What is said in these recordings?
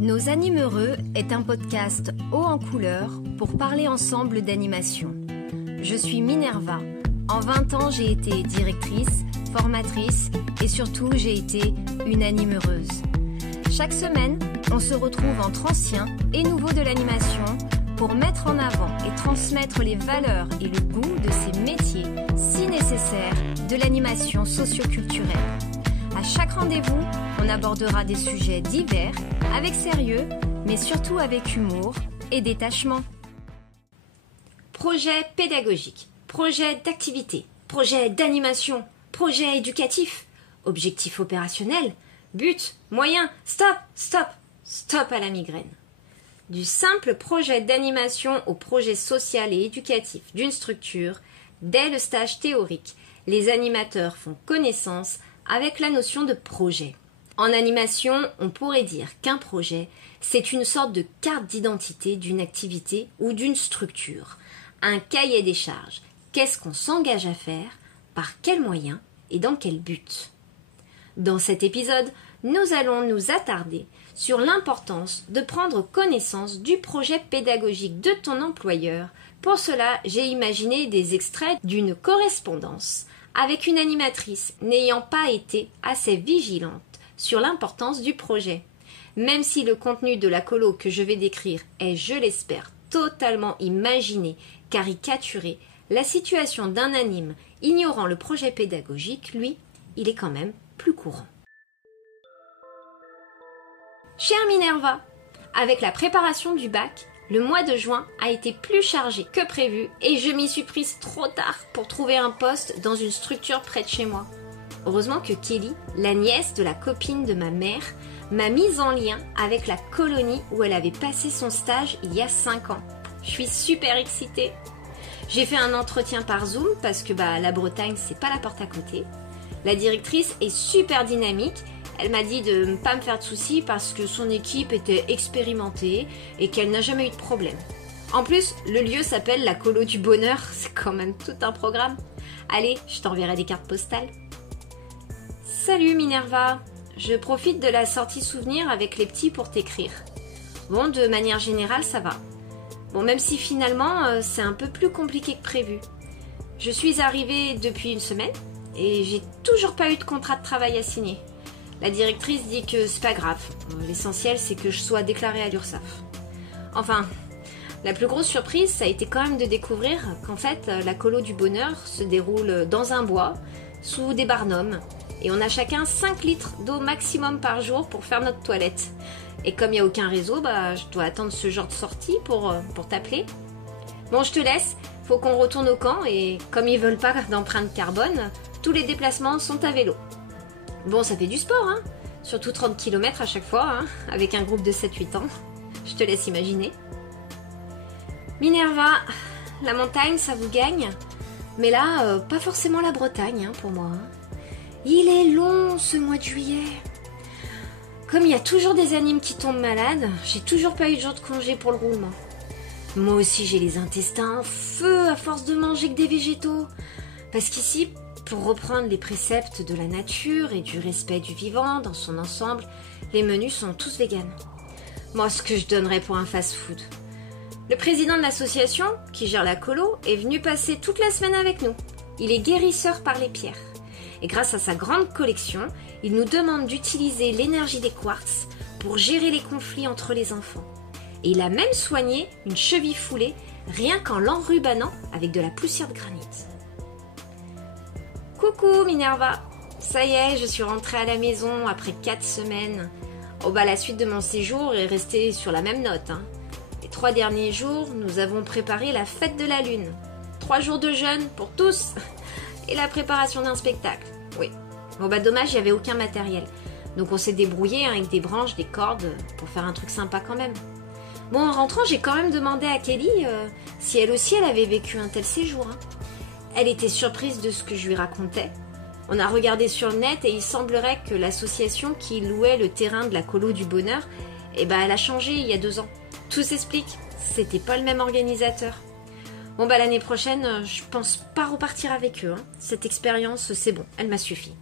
Nos Animeureux est un podcast haut en couleur pour parler ensemble d'animation. Je suis Minerva. En 20 ans, j'ai été directrice, formatrice et surtout, j'ai été une animeureuse. Chaque semaine, on se retrouve entre anciens et nouveaux de l'animation pour mettre en avant et transmettre les valeurs et le goût de ces métiers si nécessaires de l'animation socio-culturelle. À chaque rendez-vous, on abordera des sujets divers, avec sérieux, mais surtout avec humour et détachement. Projet pédagogique, projet d'activité, projet d'animation, projet éducatif, objectif opérationnel, but, moyen, stop à la migraine. Du simple projet d'animation au projet social et éducatif d'une structure, dès le stage théorique, les animateurs font connaissance avec la notion de projet. En animation, on pourrait dire qu'un projet, c'est une sorte de carte d'identité d'une activité ou d'une structure, un cahier des charges. Qu'est-ce qu'on s'engage à faire, par quels moyens et dans quel but? Dans cet épisode, nous allons nous attarder sur l'importance de prendre connaissance du projet pédagogique de ton employeur. Pour cela, j'ai imaginé des extraits d'une correspondance avec une animatrice n'ayant pas été assez vigilante sur l'importance du projet. Même si le contenu de la colo que je vais décrire est, je l'espère, totalement imaginé, caricaturé, la situation d'un anime ignorant le projet pédagogique, lui, il est quand même plus courant. Chère Minerva, avec la préparation du bac, le mois de juin a été plus chargé que prévu et je m'y suis prise trop tard pour trouver un poste dans une structure près de chez moi. Heureusement que Kelly, la nièce de la copine de ma mère, m'a mise en lien avec la colonie où elle avait passé son stage il y a 5 ans. Je suis super excitée. J'ai fait un entretien par Zoom parce que la Bretagne, c'est pas la porte à côté. La directrice est super dynamique. Elle m'a dit de ne pas me faire de soucis parce que son équipe était expérimentée et qu'elle n'a jamais eu de problème. En plus, le lieu s'appelle la Colo du Bonheur, c'est quand même tout un programme. Allez, je t'enverrai des cartes postales. Salut Minerva, je profite de la sortie souvenir avec les petits pour t'écrire. Bon, de manière générale, ça va. Bon, même si finalement, c'est un peu plus compliqué que prévu. Je suis arrivée depuis une semaine et j'ai toujours pas eu de contrat de travail à signer. La directrice dit que c'est pas grave. L'essentiel, c'est que je sois déclarée à l'URSSAF. Enfin, la plus grosse surprise, ça a été quand même de découvrir qu'en fait, la colo du bonheur se déroule dans un bois, sous des barnums, et on a chacun 5 litres d'eau maximum par jour pour faire notre toilette. Et comme il n'y a aucun réseau, je dois attendre ce genre de sortie pour t'appeler. Bon, je te laisse, faut qu'on retourne au camp, et comme ils veulent pas d'empreinte carbone, tous les déplacements sont à vélo. Bon, ça fait du sport, hein, surtout 30 km à chaque fois, hein, avec un groupe de 7-8 ans. Je te laisse imaginer. Minerva, la montagne, ça vous gagne. Mais là, pas forcément la Bretagne, hein, pour moi. Hein. Il est long, ce mois de juillet. Comme il y a toujours des animes qui tombent malades, j'ai toujours pas eu de jour de congé pour le roulement. Moi aussi, j'ai les intestins en feu à force de manger que des végétaux. Parce qu'ici, pour reprendre les préceptes de la nature et du respect du vivant dans son ensemble, les menus sont tous véganes. Moi, ce que je donnerais pour un fast-food. Le président de l'association, qui gère la colo, est venu passer toute la semaine avec nous. Il est guérisseur par les pierres. Et grâce à sa grande collection, il nous demande d'utiliser l'énergie des quartz pour gérer les conflits entre les enfants. Et il a même soigné une cheville foulée rien qu'en l'enrubanant avec de la poussière de granit. Coucou Minerva, ça y est, je suis rentrée à la maison après 4 semaines. La suite de mon séjour est restée sur la même note. Hein. Les 3 derniers jours, nous avons préparé la fête de la lune. 3 jours de jeûne pour tous et la préparation d'un spectacle. Oui. Dommage, il n'y avait aucun matériel. Donc on s'est débrouillé avec des branches, des cordes pour faire un truc sympa quand même. Bon, en rentrant, j'ai quand même demandé à Kelly si elle aussi elle avait vécu un tel séjour. Hein. Elle était surprise de ce que je lui racontais. On a regardé sur le net et il semblerait que l'association qui louait le terrain de la colo du bonheur, elle a changé il y a 2 ans. Tout s'explique, c'était pas le même organisateur. L'année prochaine, je pense pas repartir avec eux. Hein. Cette expérience, c'est bon, elle m'a suffi.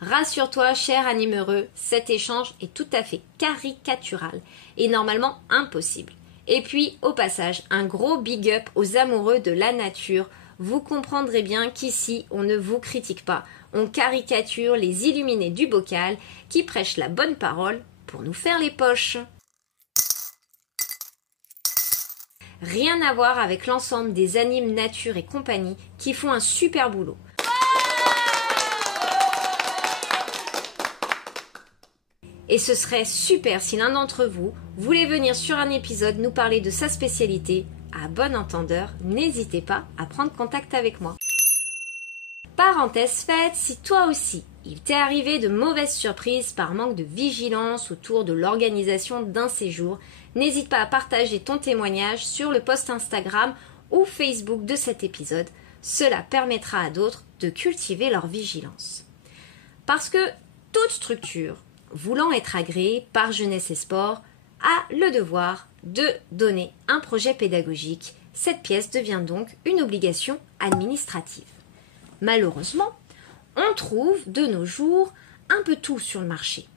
Rassure-toi, cher animheureux, cet échange est tout à fait caricatural et normalement impossible. Et puis, au passage, un gros big up aux amoureux de la nature. Vous comprendrez bien qu'ici, on ne vous critique pas. On caricature les illuminés du bocal qui prêchent la bonne parole pour nous faire les poches. Rien à voir avec l'ensemble des animes nature et compagnie qui font un super boulot. Et ce serait super si l'un d'entre vous voulait venir sur un épisode nous parler de sa spécialité. À bon entendeur, n'hésitez pas à prendre contact avec moi. Parenthèse faite, si toi aussi, il t'est arrivé de mauvaises surprises par manque de vigilance autour de l'organisation d'un séjour, n'hésite pas à partager ton témoignage sur le post Instagram ou Facebook de cet épisode. Cela permettra à d'autres de cultiver leur vigilance. Parce que toute structure voulant être agréée par Jeunesse et Sport a le devoir de donner un projet pédagogique. Cette pièce devient donc une obligation administrative. Malheureusement, on trouve de nos jours un peu tout sur le marché.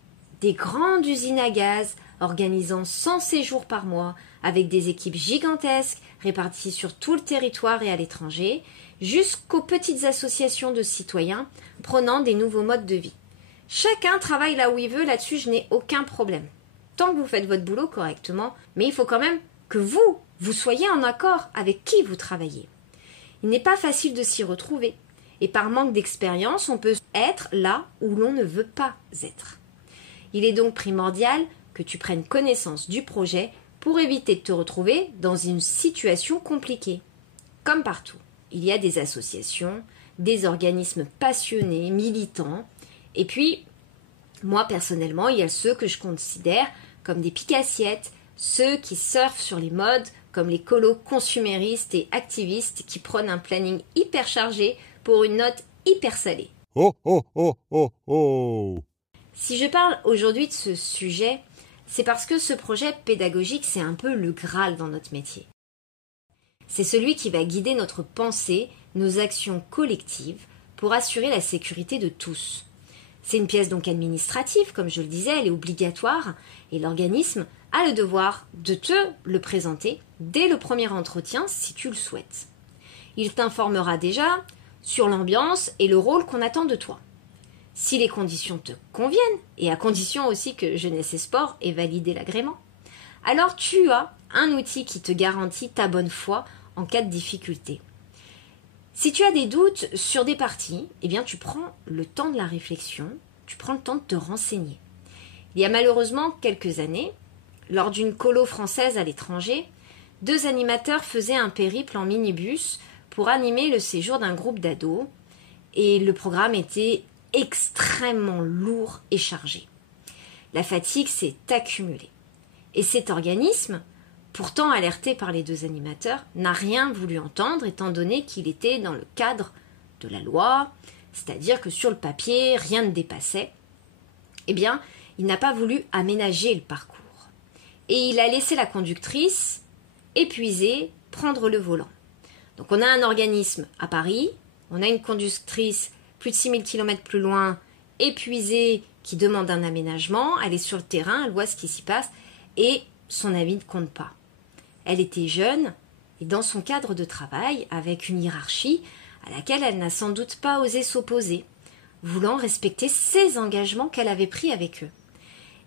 Des grandes usines à gaz organisant 100 séjours par mois avec des équipes gigantesques réparties sur tout le territoire et à l'étranger, jusqu'aux petites associations de citoyens prenant des nouveaux modes de vie. Chacun travaille là où il veut, là-dessus je n'ai aucun problème. Tant que vous faites votre boulot correctement, mais il faut quand même que vous soyez en accord avec qui vous travaillez. Il n'est pas facile de s'y retrouver, et par manque d'expérience, on peut être là où l'on ne veut pas être. Il est donc primordial que tu prennes connaissance du projet pour éviter de te retrouver dans une situation compliquée. Comme partout, il y a des associations, des organismes passionnés, militants, et puis, moi personnellement, il y a ceux que je considère comme des pique-assiettes, ceux qui surfent sur les modes, comme les colos consuméristes et activistes qui prônent un planning hyper chargé pour une note hyper salée. Oh oh oh oh oh. Si je parle aujourd'hui de ce sujet, c'est parce que ce projet pédagogique, c'est un peu le Graal dans notre métier. C'est celui qui va guider notre pensée, nos actions collectives pour assurer la sécurité de tous. C'est une pièce donc administrative, comme je le disais, elle est obligatoire et l'organisme a le devoir de te le présenter dès le premier entretien si tu le souhaites. Il t'informera déjà sur l'ambiance et le rôle qu'on attend de toi. Si les conditions te conviennent, et à condition aussi que Jeunesse et Sport ait validé l'agrément, alors tu as un outil qui te garantit ta bonne foi en cas de difficulté. Si tu as des doutes sur des parties, eh bien tu prends le temps de la réflexion, tu prends le temps de te renseigner. Il y a malheureusement quelques années, lors d'une colo française à l'étranger, 2 animateurs faisaient un périple en minibus pour animer le séjour d'un groupe d'ados et le programme était extrêmement lourd et chargé. La fatigue s'est accumulée. Et cet organisme, pourtant alerté par les 2 animateurs, n'a rien voulu entendre étant donné qu'il était dans le cadre de la loi, c'est-à-dire que sur le papier, rien ne dépassait. Eh bien, il n'a pas voulu aménager le parcours. Et il a laissé la conductrice, épuisée, prendre le volant. Donc on a un organisme à Paris, on a une conductrice plus de 6000 km plus loin, épuisée, qui demande un aménagement, elle est sur le terrain, elle voit ce qui s'y passe, et son avis ne compte pas. Elle était jeune, et dans son cadre de travail, avec une hiérarchie à laquelle elle n'a sans doute pas osé s'opposer, voulant respecter ses engagements qu'elle avait pris avec eux.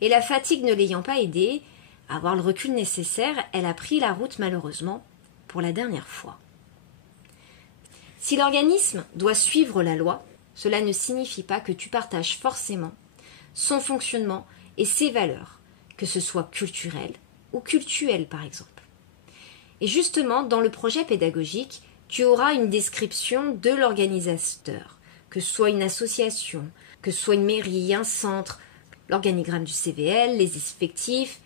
Et la fatigue ne l'ayant pas aidée à avoir le recul nécessaire, elle a pris la route malheureusement pour la dernière fois. Si l'organisme doit suivre la loi, cela ne signifie pas que tu partages forcément son fonctionnement et ses valeurs, que ce soit culturel ou cultuel par exemple. Et justement, dans le projet pédagogique, tu auras une description de l'organisateur, que ce soit une association, que ce soit une mairie, un centre, l'organigramme du CVL, les effectifs.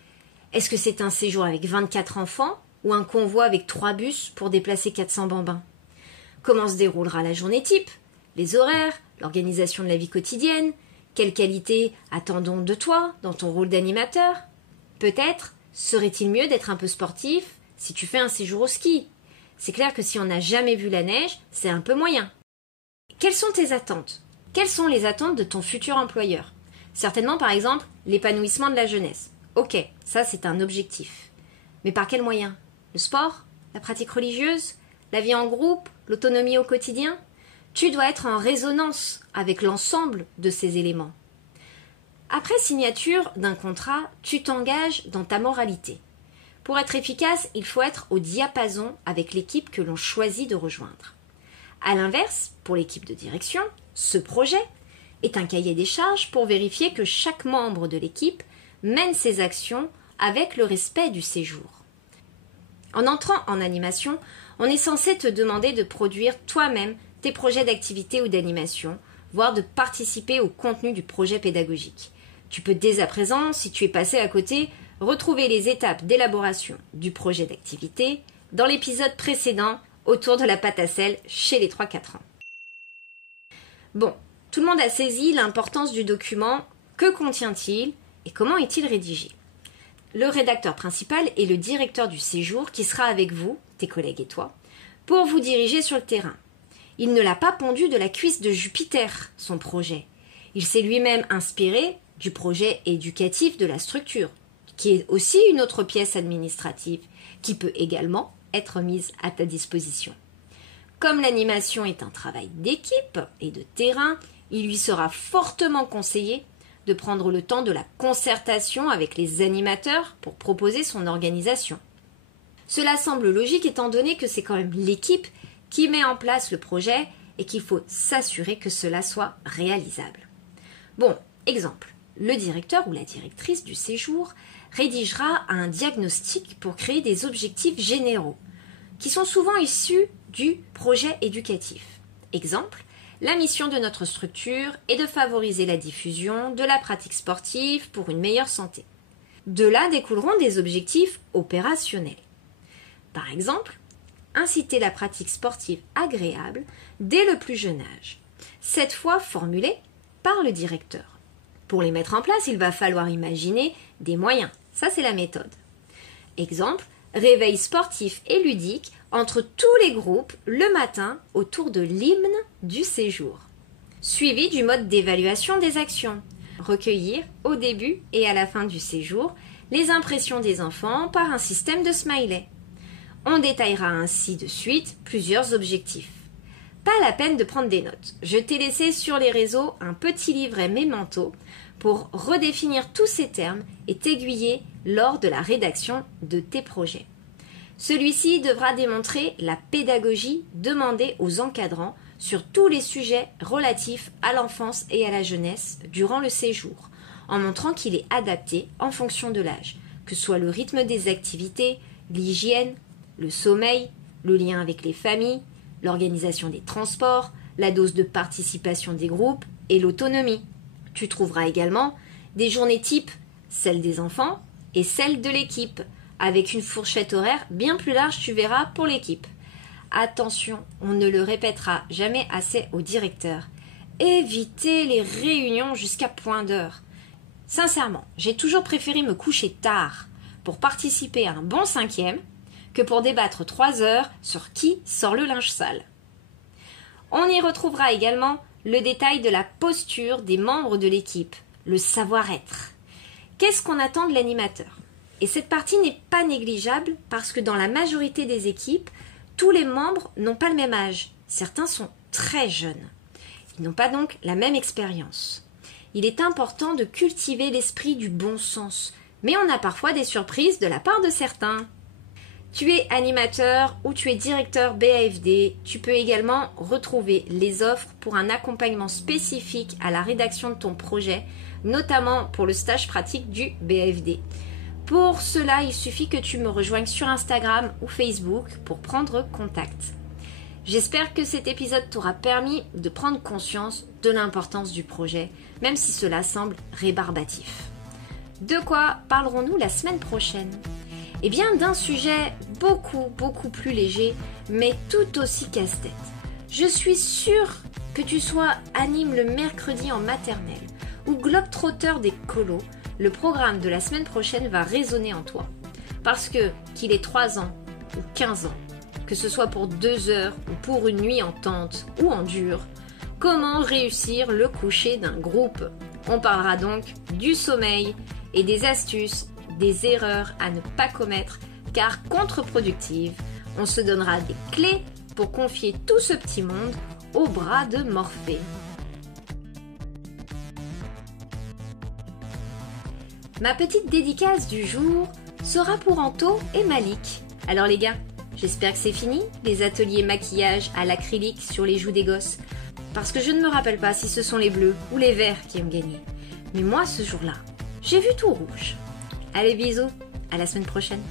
Est-ce que c'est un séjour avec 24 enfants ou un convoi avec 3 bus pour déplacer 400 bambins? Comment se déroulera la journée type? Les horaires, l'organisation de la vie quotidienne? Quelle qualité attendons de toi dans ton rôle d'animateur? Peut-être serait-il mieux d'être un peu sportif si tu fais un séjour au ski. C'est clair que si on n'a jamais vu la neige, c'est un peu moyen. Quelles sont tes attentes? Quelles sont les attentes de ton futur employeur? Certainement, par exemple, l'épanouissement de la jeunesse. Ok, ça c'est un objectif. Mais par quels moyens? Le sport? La pratique religieuse? La vie en groupe? L'autonomie au quotidien? Tu dois être en résonance avec l'ensemble de ces éléments. Après signature d'un contrat, tu t'engages dans ta moralité. Pour être efficace, il faut être au diapason avec l'équipe que l'on choisit de rejoindre. À l'inverse, pour l'équipe de direction, ce projet est un cahier des charges pour vérifier que chaque membre de l'équipe mène ses actions avec le respect du séjour. En entrant en animation, on est censé te demander de produire toi-même tes projets d'activité ou d'animation, voire de participer au contenu du projet pédagogique. Tu peux dès à présent, si tu es passé à côté, retrouver les étapes d'élaboration du projet d'activité dans l'épisode précédent autour de la pâte à sel chez les 3-4 ans. Bon, tout le monde a saisi l'importance du document. Que contient-il et comment est-il rédigé? Le rédacteur principal est le directeur du séjour qui sera avec vous, tes collègues et toi, pour vous diriger sur le terrain. Il ne l'a pas pondu de la cuisse de Jupiter, son projet. Il s'est lui-même inspiré du projet éducatif de la structure, qui est aussi une autre pièce administrative, qui peut également être mise à ta disposition. Comme l'animation est un travail d'équipe et de terrain, il lui sera fortement conseillé de prendre le temps de la concertation avec les animateurs pour proposer son organisation. Cela semble logique étant donné que c'est quand même l'équipe qui met en place le projet et qu'il faut s'assurer que cela soit réalisable. Bon, exemple, le directeur ou la directrice du séjour rédigera un diagnostic pour créer des objectifs généraux, qui sont souvent issus du projet éducatif. Exemple, la mission de notre structure est de favoriser la diffusion de la pratique sportive pour une meilleure santé. De là découleront des objectifs opérationnels. Par exemple, inciter la pratique sportive agréable dès le plus jeune âge, cette fois formulée par le directeur. Pour les mettre en place, il va falloir imaginer des moyens. Ça, c'est la méthode. Exemple, réveil sportif et ludique entre tous les groupes le matin autour de l'hymne du séjour. Suivi du mode d'évaluation des actions. Recueillir au début et à la fin du séjour les impressions des enfants par un système de smiley. On détaillera ainsi de suite plusieurs objectifs. Pas la peine de prendre des notes. Je t'ai laissé sur les réseaux un petit livret mémento pour redéfinir tous ces termes et t'aiguiller lors de la rédaction de tes projets. Celui-ci devra démontrer la pédagogie demandée aux encadrants sur tous les sujets relatifs à l'enfance et à la jeunesse durant le séjour, en montrant qu'il est adapté en fonction de l'âge, que ce soit le rythme des activités, l'hygiène, le sommeil, le lien avec les familles, l'organisation des transports, la dose de participation des groupes et l'autonomie. Tu trouveras également des journées types, celles des enfants et celles de l'équipe, avec une fourchette horaire bien plus large, tu verras, pour l'équipe. Attention, on ne le répétera jamais assez au directeur. Évitez les réunions jusqu'à point d'heure. Sincèrement, j'ai toujours préféré me coucher tard pour participer à un bon 5e que pour débattre 3 heures sur qui sort le linge sale. On y retrouvera également le détail de la posture des membres de l'équipe, le savoir-être. Qu'est-ce qu'on attend de l'animateur? Et cette partie n'est pas négligeable parce que dans la majorité des équipes, tous les membres n'ont pas le même âge. Certains sont très jeunes. Ils n'ont pas donc la même expérience. Il est important de cultiver l'esprit du bon sens, mais on a parfois des surprises de la part de certains. Tu es animateur ou tu es directeur BAFD, tu peux également retrouver les offres pour un accompagnement spécifique à la rédaction de ton projet, notamment pour le stage pratique du BAFD. Pour cela, il suffit que tu me rejoignes sur Instagram ou Facebook pour prendre contact. J'espère que cet épisode t'aura permis de prendre conscience de l'importance du projet, même si cela semble rébarbatif. De quoi parlerons-nous la semaine prochaine ? Eh bien, d'un sujet beaucoup plus léger, mais tout aussi casse-tête. Je suis sûre que tu sois anime le mercredi en maternelle ou globe-trotteur des colos, le programme de la semaine prochaine va résonner en toi. Parce que, qu'il ait 3 ans ou 15 ans, que ce soit pour 2 heures ou pour une nuit en tente ou en dur, Comment réussir le coucher d'un groupe? On parlera donc du sommeil et des astuces, des erreurs à ne pas commettre car contre-productives. On se donnera des clés pour confier tout ce petit monde au bras de Morphée. Ma petite dédicace du jour sera pour Anto et Malik. Alors les gars, j'espère que c'est fini, les ateliers maquillage à l'acrylique sur les joues des gosses. Parce que je ne me rappelle pas si ce sont les bleus ou les verts qui ont gagné. Mais moi, ce jour-là, j'ai vu tout rouge. Allez, bisous, à la semaine prochaine.